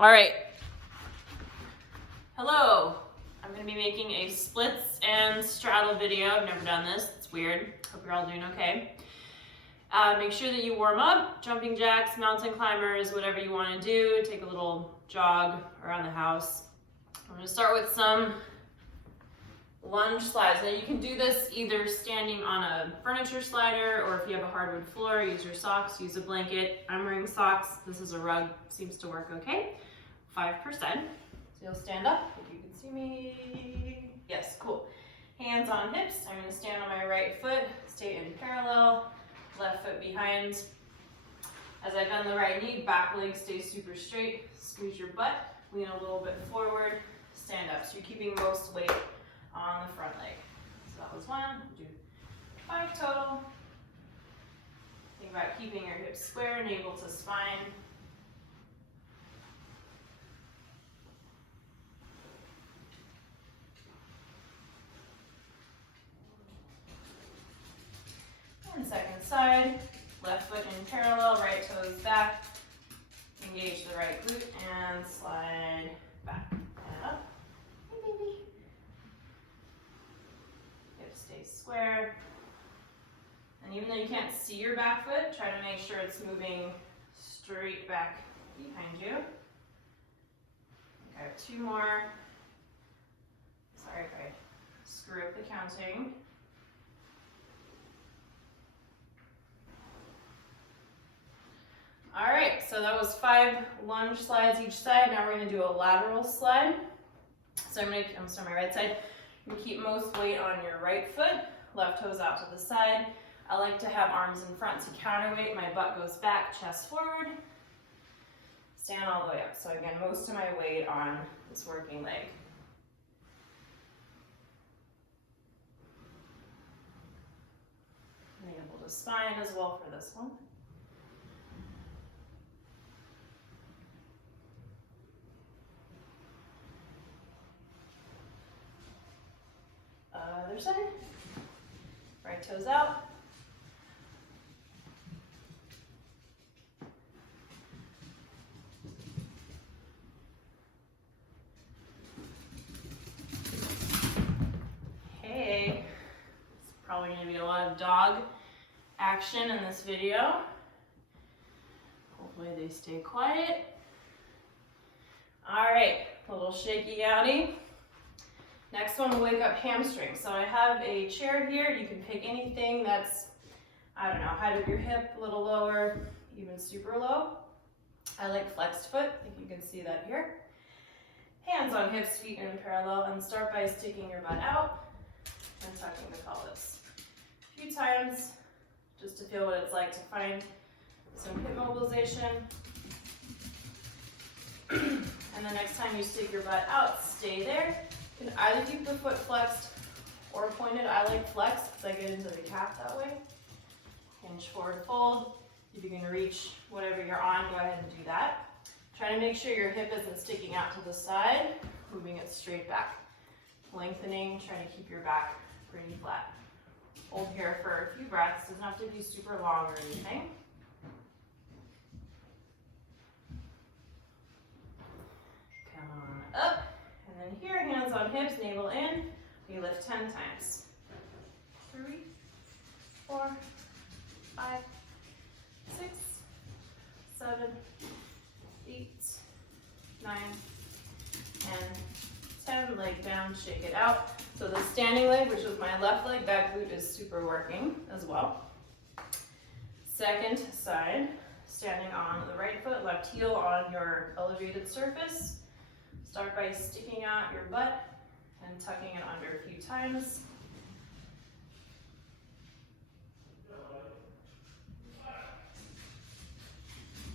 All right. Hello. I'm going to be making a splits and straddle video. I've never done this. It's weird. Hope you're all doing okay. Make sure that you warm up. Jumping jacks, mountain climbers, whatever you want to do. Take a little jog around the house. I'm going to start with some lunge slides. Now you can do this either standing on a furniture slider, or if you have a hardwood floor, use your socks, use a blanket. I'm wearing socks. This is a rug. Seems to work okay. 5%. So you'll stand up, if you can see me. Yes, cool. Hands on hips. I'm going to stand on my right foot, stay in parallel, left foot behind. As I bend the right knee, back leg stays super straight. Squeeze your butt, lean a little bit forward, stand up. So you're keeping most weight on the front leg. So that was one. Do 5 total. Think about keeping your hips square, navel to spine. And second side, left foot in parallel, right toes back. Engage the right glute and slide back and up. Hey, baby. Hips stay square. And even though you can't see your back foot, try to make sure it's moving straight back behind you. Okay, 2 more. Sorry if I screw up the counting. All right, so that was 5 lunge slides each side. Now we're going to do a lateral slide. So I'm on my right side. I'm going to keep most weight on your right foot, left toes out to the side. I like to have arms in front to counterweight. My butt goes back, chest forward. Stand all the way up. So again, most of my weight on this working leg. Navel to spine as well for this one. Other side. Right toes out. Hey, it's probably going to be a lot of dog action in this video. Hopefully they stay quiet. All right, a little shaky outie. Next one will wake up hamstrings. So I have a chair here. You can pick anything that's, I don't know, height of your hip, a little lower, even super low. I like flexed foot. I think you can see that here. Hands on hips, feet in parallel, and start by sticking your butt out and tucking the pelvis. A few times, just to feel what it's like to find some hip mobilization. And the next time you stick your butt out, stay there. You can either keep the foot flexed or pointed. I like flex because I get into the calf that way. Hinge forward fold. If you can reach whatever you're on, go ahead and do that. Try to make sure your hip isn't sticking out to the side, moving it straight back. Lengthening, trying to keep your back pretty flat. Hold here for a few breaths. Doesn't have to be super long or anything. Come on up. And then here, hands on hips, navel in. We lift 10 times. 3, 4, 5, 6, 7, 8, 9, and 10. Leg down, shake it out. So the standing leg, which is my left leg, that glute is super working as well. Second side, standing on the right foot, left heel on your elevated surface. Start by sticking out your butt and tucking it under a few times.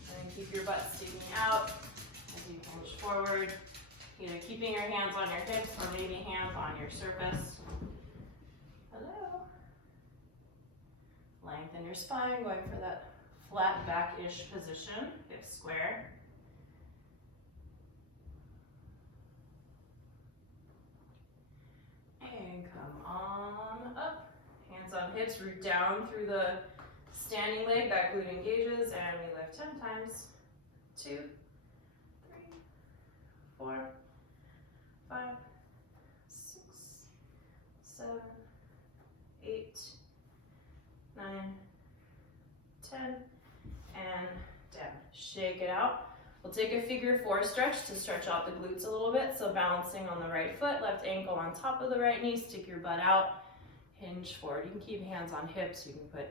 And keep your butt sticking out as you hinge forward. Either keeping your hands on your hips or maybe hands on your surface. Hello. Lengthen your spine, going for that flat back-ish position, hips square. And come on up. Hands on hips, root down through the standing leg, that glute engages, and we lift 10 times. 2, 3, 4, 5, 6, 7, 8, 9, 10, and down. Shake it out. We'll take a figure 4 stretch to stretch out the glutes a little bit. So balancing on the right foot, left ankle on top of the right knee, stick your butt out, hinge forward. You can keep hands on hips, you can put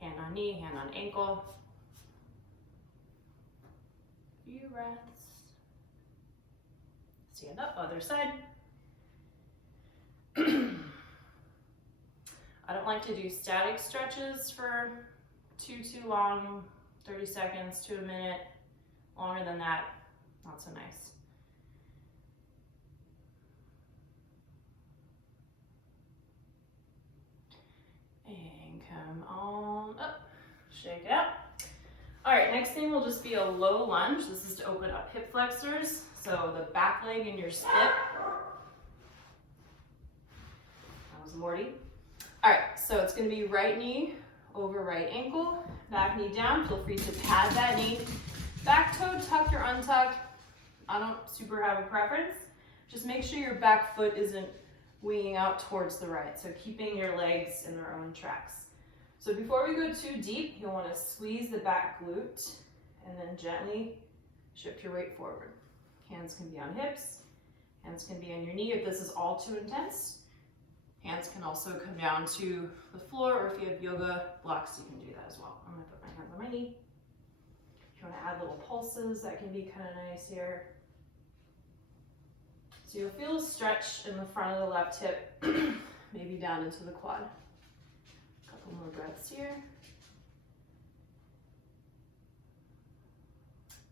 hand on knee, hand on ankle. Few breaths. Stand up, other side. I don't like to do static stretches for too long, 30 seconds to a minute. Longer than that, not so nice. And come on up, shake it out. All right, next thing will just be a low lunge. This is to open up hip flexors. So the back leg in your split. That was Morty. All right, so it's gonna be right knee over right ankle, back knee down. Feel free to pad that knee. Back toe tucked or untucked. I don't super have a preference. Just make sure your back foot isn't winging out towards the right. So keeping your legs in their own tracks. So before we go too deep, you'll want to squeeze the back glute and then gently shift your weight forward. Hands can be on hips. Hands can be on your knee if this is all too intense. Hands can also come down to the floor, or if you have yoga blocks, you can do that as well. I'm going to put my hands on my knee. If you want to add little pulses, that can be kind of nice here. So you'll feel a stretch in the front of the left hip, maybe down into the quad. A couple more breaths here.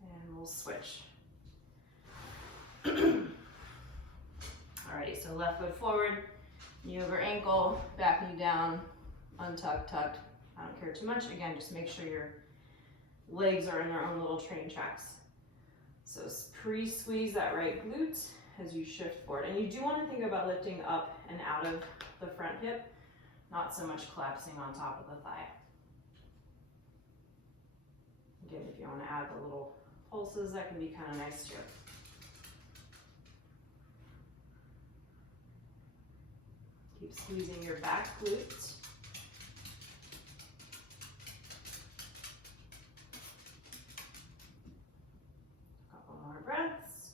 And we'll switch. Alrighty, so left foot forward, knee over ankle, back knee down, untucked, tucked. I don't care too much. Again, just make sure your legs are in their own little train tracks. So pre-squeeze that right glute as you shift forward. And you do want to think about lifting up and out of the front hip, not so much collapsing on top of the thigh. Again, if you want to add the little pulses, that can be kind of nice too. Keep squeezing your back glute. Couple more breaths.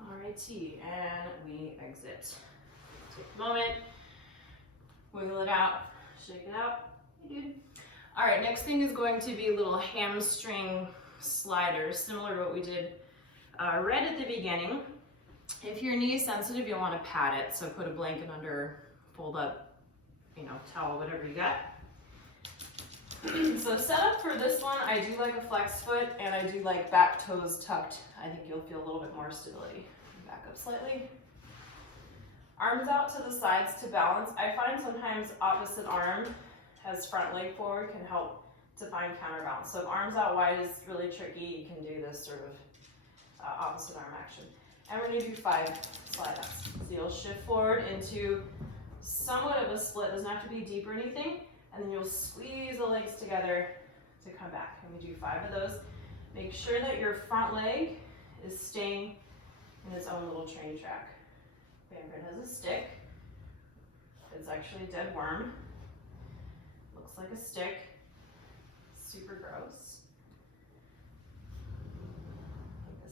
Alrighty, and we exit. Take a moment, wiggle it out, shake it out. Hey, dude. All right, next thing is going to be little hamstring sliders, similar to what we did right at the beginning. If your knee is sensitive, you'll want to pad it. So put a blanket under, fold up, towel, whatever you got. So set up for this one, I do like a flex foot and I do like back toes tucked. I think you'll feel a little bit more stability. Back up slightly. Arms out to the sides to balance. I find sometimes opposite arm as front leg forward can help to find counterbalance. So if arms out wide is really tricky, you can do this sort of opposite arm action. And we're going to do 5 slide ups. So you'll shift forward into somewhat of a split. Doesn't have to be deep or anything. And then you'll squeeze the legs together to come back. And we do 5 of those. Make sure that your front leg is staying in its own little train track. Bamford has a stick. It's actually a dead worm. Looks like a stick. Super gross.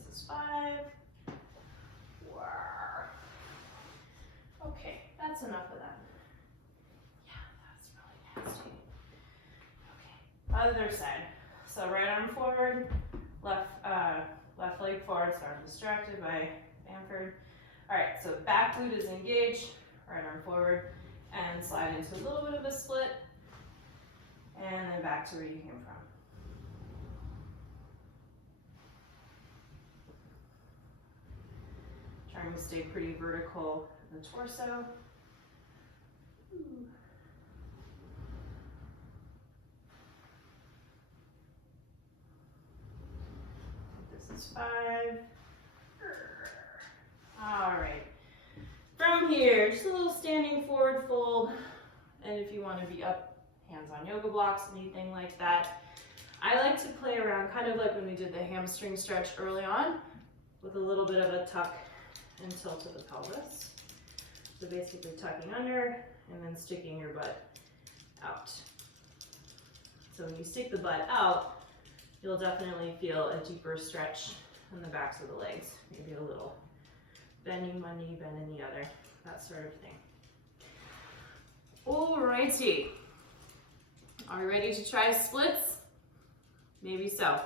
This is 5. Okay, that's enough of that. Yeah, that's really nasty. Okay, other side. So right arm forward, left leg forward. Sorry, I'm distracted by Bamford. All right, so back glute is engaged, right arm forward, and slide into a little bit of a split, and then back to where you came from. Trying to stay pretty vertical in the torso. Ooh. This is 5. All right. From here, just a little standing forward fold. And if you want to be up, hands on yoga blocks, anything like that. I like to play around kind of like when we did the hamstring stretch early on with a little bit of a tuck and tilt of the pelvis. So basically tucking under and then sticking your butt out. So when you stick the butt out, you'll definitely feel a deeper stretch in the backs of the legs. Maybe a little bending one knee, bending the other, that sort of thing. Alrighty. Are we ready to try splits? Maybe so.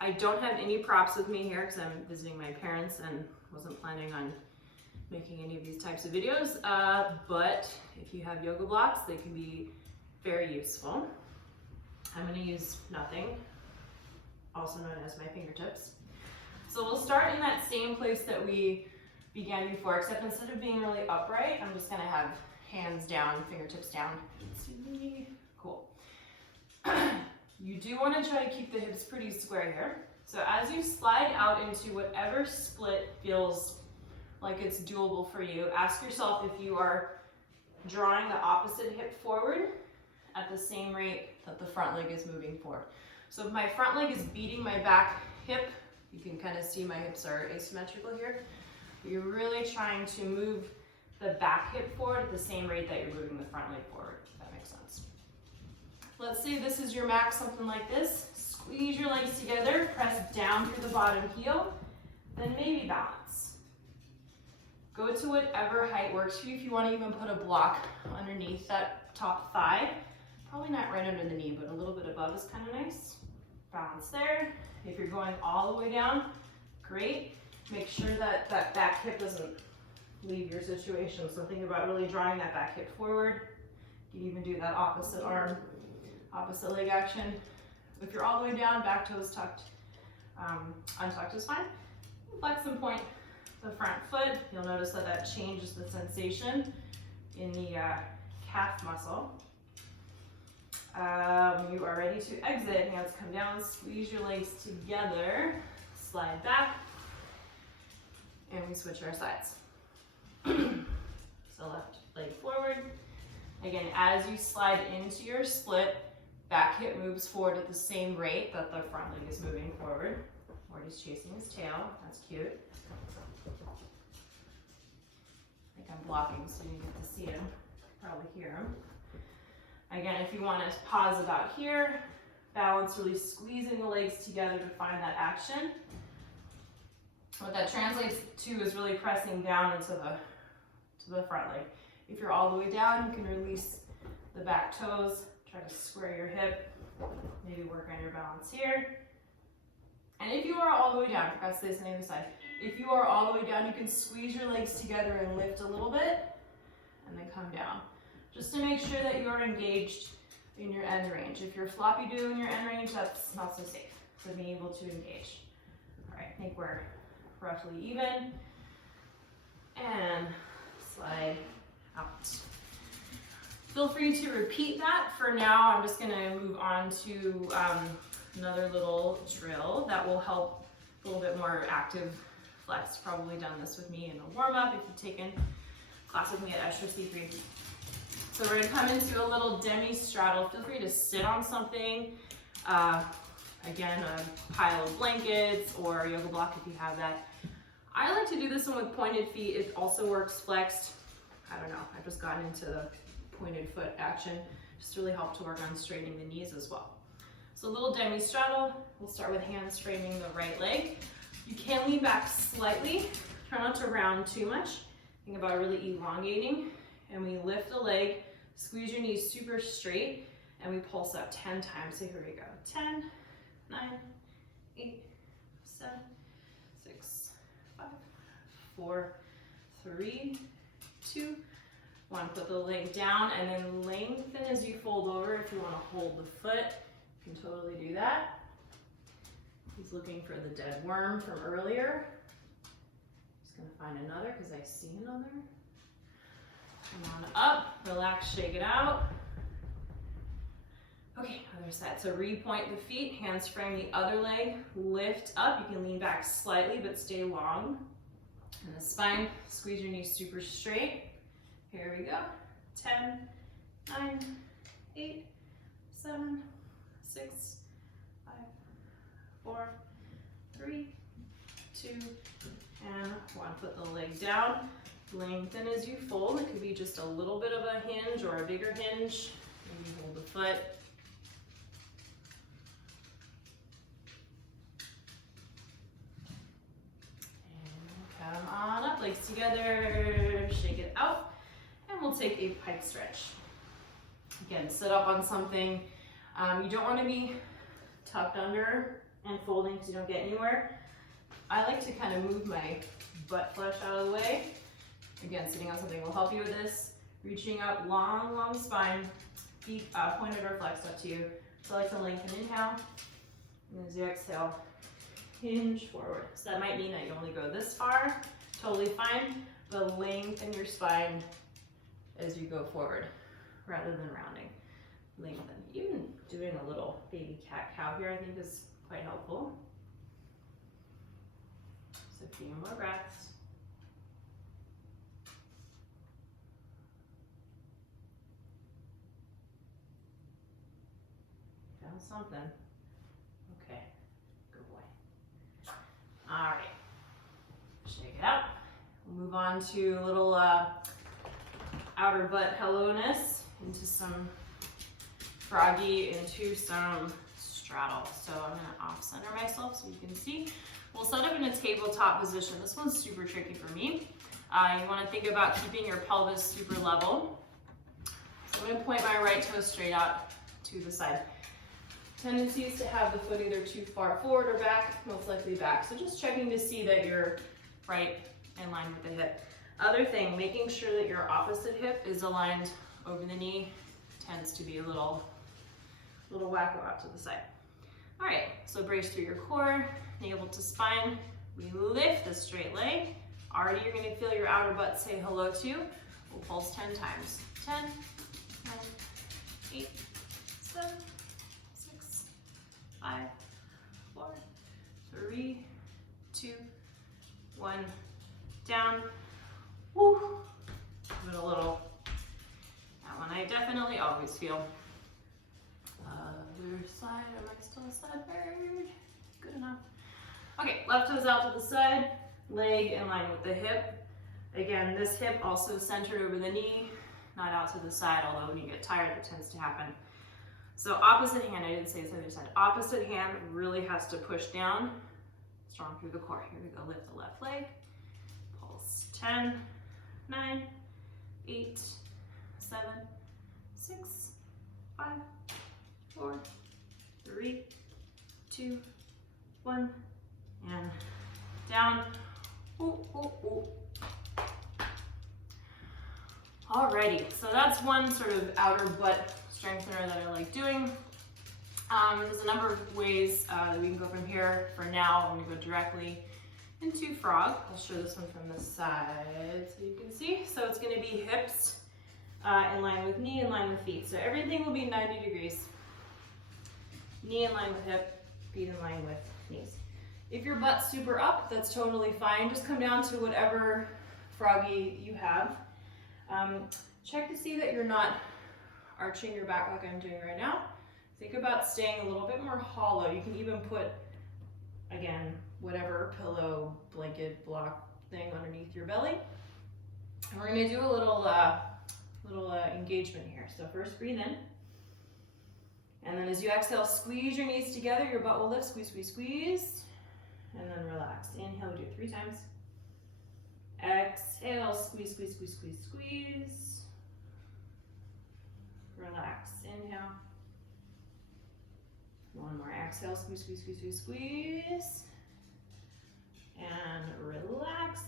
I don't have any props with me here because I'm visiting my parents and wasn't planning on making any of these types of videos, but if you have yoga blocks, they can be very useful. I'm going to use nothing, also known as my fingertips. So we'll start in that same place that we began before, except instead of being really upright, I'm just going to have hands down, fingertips down. Cool. You do want to try to keep the hips pretty square here. So as you slide out into whatever split feels like it's doable for you, ask yourself if you are drawing the opposite hip forward at the same rate that the front leg is moving forward. So if my front leg is beating my back hip, you can kind of see my hips are asymmetrical here. You're really trying to move the back hip forward at the same rate that you're moving the front leg forward, if that makes sense. Let's say this is your max, something like this. Squeeze your legs together, press down through the bottom heel, then maybe balance. Go to whatever height works for you. If you want to even put a block underneath that top thigh, probably not right under the knee, but a little bit above is kind of nice. Balance there. If you're going all the way down, great. Make sure that that back hip doesn't leave your situation. So think about really drawing that back hip forward. You can even do that opposite arm, opposite leg action. If you're all the way down, back toes tucked, untucked is fine. Flex and point the front foot. You'll notice that that changes the sensation in the calf muscle. When you are ready to exit, hands come down, squeeze your legs together, slide back, and we switch our sides. So left leg forward. Again, as you slide into your split, back hip moves forward at the same rate that the front leg is moving forward. Morty's chasing his tail. That's cute. I think I'm blocking so you get to see him. Probably hear him. Again, if you want to pause about here, balance, really squeezing the legs together to find that action. What that translates to is really pressing down into the front leg. If you're all the way down, you can release the back toes, try to square your hip, maybe work on your balance here. And if you are all the way down, I forgot to say this on the other side. If you are all the way down, you can squeeze your legs together and lift a little bit, and then come down. Just to make sure that you are engaged in your end range. If you're floppy do in your end range, that's not so safe. So being able to engage. All right, I think we're roughly even. And slide out. Feel free to repeat that. For now, I'm just gonna move on to another little drill that will help a little bit more active flex. Probably done this with me in a warm-up if you've taken class with me at Extra C3. So we're gonna come into a little demi-straddle. Feel free to sit on something. Again, a pile of blankets or a yoga block if you have that. I like to do this one with pointed feet. It also works flexed. I don't know, I've just gotten into the pointed foot action. Just really help to work on straightening the knees as well. So a little demi-straddle. We'll start with hands framing the right leg. You can lean back slightly. Try not to round too much. Think about really elongating. And we lift the leg, squeeze your knees super straight, and we pulse up 10 times. So here we go. 10, 9, 8, 7, 6, 5, 4, 3, 2, 1. Put the leg down and then lengthen as you fold over. If you want to hold the foot, you can totally do that. He's looking for the dead worm from earlier. Just going to find another because I see another. Come on up, relax, shake it out. Okay, other side. So repoint the feet, hands frame the other leg, lift up. You can lean back slightly, but stay long. And the spine, squeeze your knees super straight. Here we go. 10, 9, 8, 7, 6, 5, 4, 3, 2, and 1. Put the leg down. Lengthen as you fold. It could be just a little bit of a hinge or a bigger hinge. Maybe hold the foot. And come on up, legs together, shake it out, and we'll take a pike stretch. Again, sit up on something. You don't want to be tucked under and folding because you don't get anywhere. I like to kind of move my butt flesh out of the way. Again, sitting on something will help you with this. Reaching up, long, long spine, feet pointed or flexed up to you. So I like to lengthen, inhale, and as you exhale, hinge forward. So that might mean that you only go this far, totally fine, but lengthen your spine as you go forward, rather than rounding. Lengthen. Even doing a little baby cat-cow here I think is quite helpful. So a few more breaths. Found something. Okay, good boy. All right, shake it out. We'll move on to a little outer butt hello-ness into some froggy, into some straddle. So I'm gonna off-center myself so you can see. We'll set up in a tabletop position. This one's super tricky for me. You wanna think about keeping your pelvis super level. So I'm gonna point my right toe straight out to the side. Tendency is to have the foot either too far forward or back, most likely back. So just checking to see that you're right in line with the hip. Other thing, making sure that your opposite hip is aligned over the knee tends to be a little wacko out to the side. All right, so brace through your core, navel to spine. We lift the straight leg. Already you're gonna feel your outer butt say hello to. We'll pulse 10 times. 10, 9, 8, 7, 6, 5, 4, 3, 2, 1. Down. Woo. Give it a little. That one I definitely always feel. Other side, am I still sideways? Good enough. Okay, left toes out to the side, leg in line with the hip. Again, this hip also centered over the knee, not out to the side, although when you get tired, that tends to happen. So opposite hand, I didn't say this other side, opposite hand really has to push down, strong through the core. Here we go, lift the left leg, pulse 10, 9, 8, 7, 6, 5, 4, 3, 2, 1, and down. Ooh, ooh, ooh. Alrighty, so that's one sort of outer butt strengthener that I like doing. There's a number of ways that we can go from here. For now, I'm gonna go directly into frog. I'll show this one from the side so you can see. So it's gonna be hips in line with knee, in line with feet. So everything will be 90 degrees. Knee in line with hip, feet in line with knees. If your butt's super up, that's totally fine. Just come down to whatever froggy you have. Check to see that you're not arching your back like I'm doing right now. Think about staying a little bit more hollow. You can even put, again, whatever pillow, blanket, block thing underneath your belly. And we're gonna do a little engagement here. So first breathe in. And then as you exhale, squeeze your knees together. Your butt will lift, squeeze, squeeze, squeeze. And then relax. Inhale, we do it 3 times. Exhale, squeeze, squeeze, squeeze, squeeze, squeeze. Relax, inhale. One more, exhale, squeeze, squeeze, squeeze, squeeze, squeeze. And relax.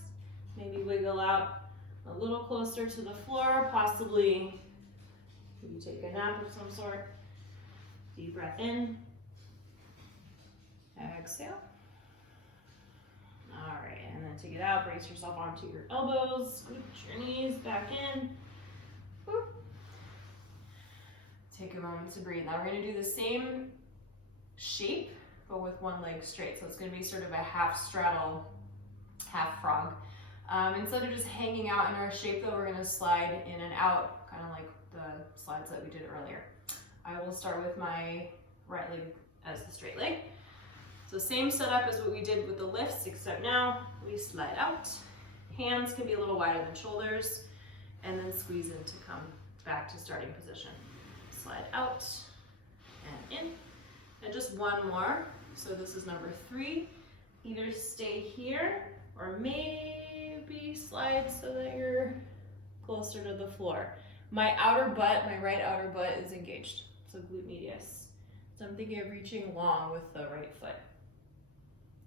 Maybe wiggle out a little closer to the floor, possibly maybe take a nap of some sort. Deep breath in. Exhale. All right, and then take it out, brace yourself onto your elbows, scoot your knees back in. Woo. Take a moment to breathe. Now we're gonna do the same shape, but with one leg straight. So it's gonna be sort of a half straddle, half frog. Instead of just hanging out in our shape though, we're gonna slide in and out, kind of like the slides that we did earlier. I will start with my right leg as the straight leg. So same setup as what we did with the lifts, except now we slide out. Hands can be a little wider than shoulders, and then squeeze in to come back to starting position. Slide out and in, and just one more. So this is number 3. Either stay here or maybe slide so that you're closer to the floor. My outer butt, my right outer butt is engaged, so glute medius. So I'm thinking of reaching long with the right foot.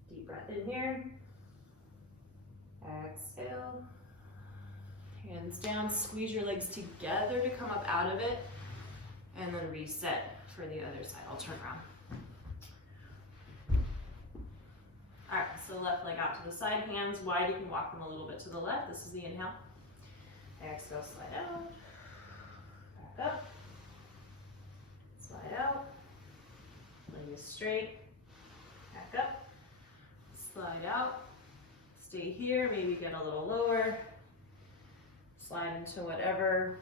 Deep breath in here. Exhale. Hands down, squeeze your legs together to come up out of it, and then reset for the other side. I'll turn around. All right, so left leg out to the side, hands wide. You can walk them a little bit to the left. This is the inhale. Exhale, slide out. Back up. Slide out. Leg is straight. Back up. Slide out. Stay here, maybe get a little lower. Slide into whatever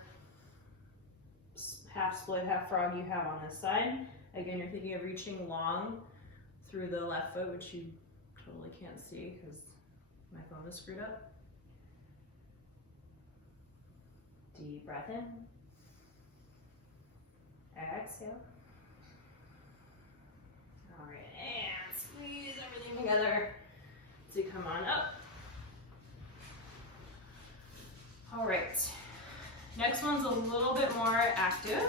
half split, half frog you have on this side. Again, you're thinking of reaching long through the left foot, which you totally can't see because my phone is screwed up. Deep breath in. Exhale. All right, and squeeze everything together to come on up. All right, next one's a little bit more active.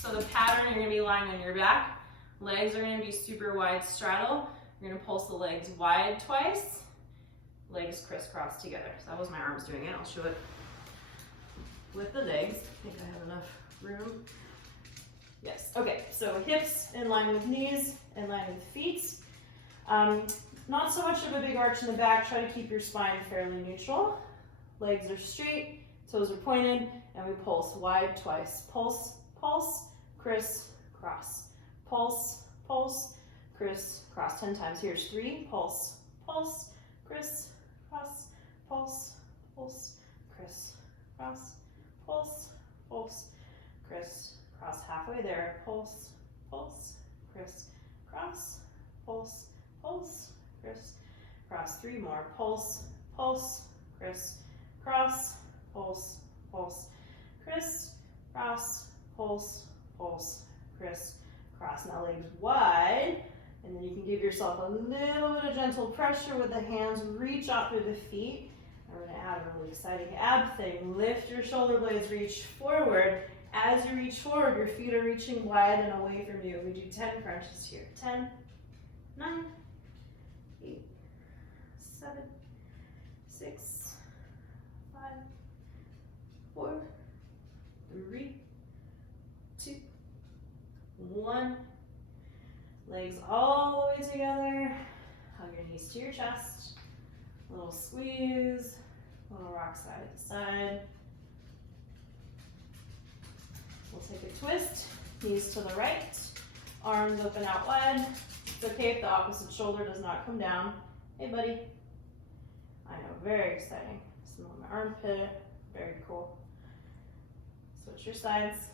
So the pattern, you're gonna be lying on your back. Legs are gonna be super wide straddle. You're gonna pulse the legs wide twice. Legs crisscross together. So that was my arms doing it. I'll show it with the legs. I think I have enough room. Yes, okay, so hips in line with knees, in line with feet. Not so much of a big arch in the back. Try to keep your spine fairly neutral. Legs are straight, toes are pointed, and we pulse wide twice. Pulse, pulse, criss, cross. Pulse, pulse, criss, cross 10 times. Here's 3. Pulse, pulse, criss, cross. Pulse, pulse, criss, cross. Pulse, pulse, criss, cross. Halfway there. Pulse, pulse, criss, cross. Pulse, pulse, criss, cross. 3 more. Pulse, pulse, criss, cross, pulse, pulse, criss, cross, pulse, pulse, criss, cross. Now legs wide, and then you can give yourself a little bit of gentle pressure with the hands. Reach out through the feet. And we're gonna add a really exciting ab thing. Lift your shoulder blades, reach forward. As you reach forward, your feet are reaching wide and away from you. We do 10 crunches here. 10, 9, 8, 7, 6, 5, 4, 3, 2, 1. Legs all the way together. Hug your knees to your chest. A little squeeze. A little rock side to side. We'll take a twist. Knees to the right. Arms open out wide. It's okay if the opposite shoulder does not come down. Hey, buddy. I know, very exciting. Some on my armpit, very cool. Switch your sides.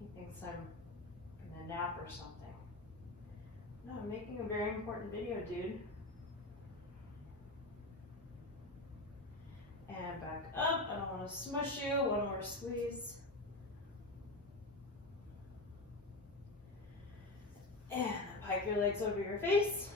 He thinks I'm gonna nap or something. No, I'm making a very important video, dude. And back up. I don't want to smush you. One more squeeze. And pike your legs over your face.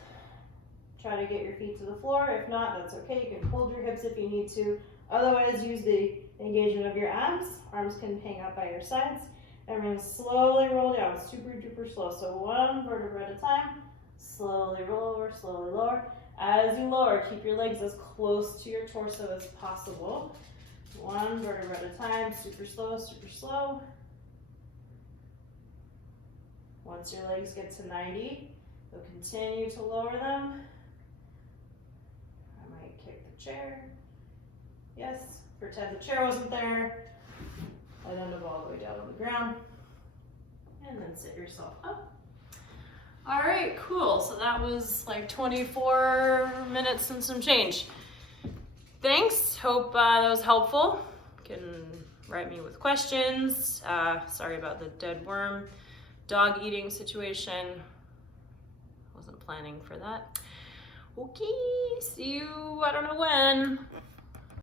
Try to get your feet to the floor. If not, that's okay. You can hold your hips if you need to. Otherwise, use the engagement of your abs. Arms can hang out by your sides. And we're going to slowly roll down, super duper slow. So 1 vertebra at a time. Slowly roll over, slowly lower. As you lower, keep your legs as close to your torso as possible. 1 vertebra at a time, super slow, super slow. Once your legs get to 90, you'll continue to lower them. I might kick the chair. Yes, pretend the chair wasn't there. I'd end up all the way down on the ground. And then sit yourself up. All right, cool. So that was like 24 minutes and some change. Thanks. Hope that was helpful. You can write me with questions. Sorry about the dead worm dog eating situation. Wasn't planning for that. Okay, see you, I don't know when.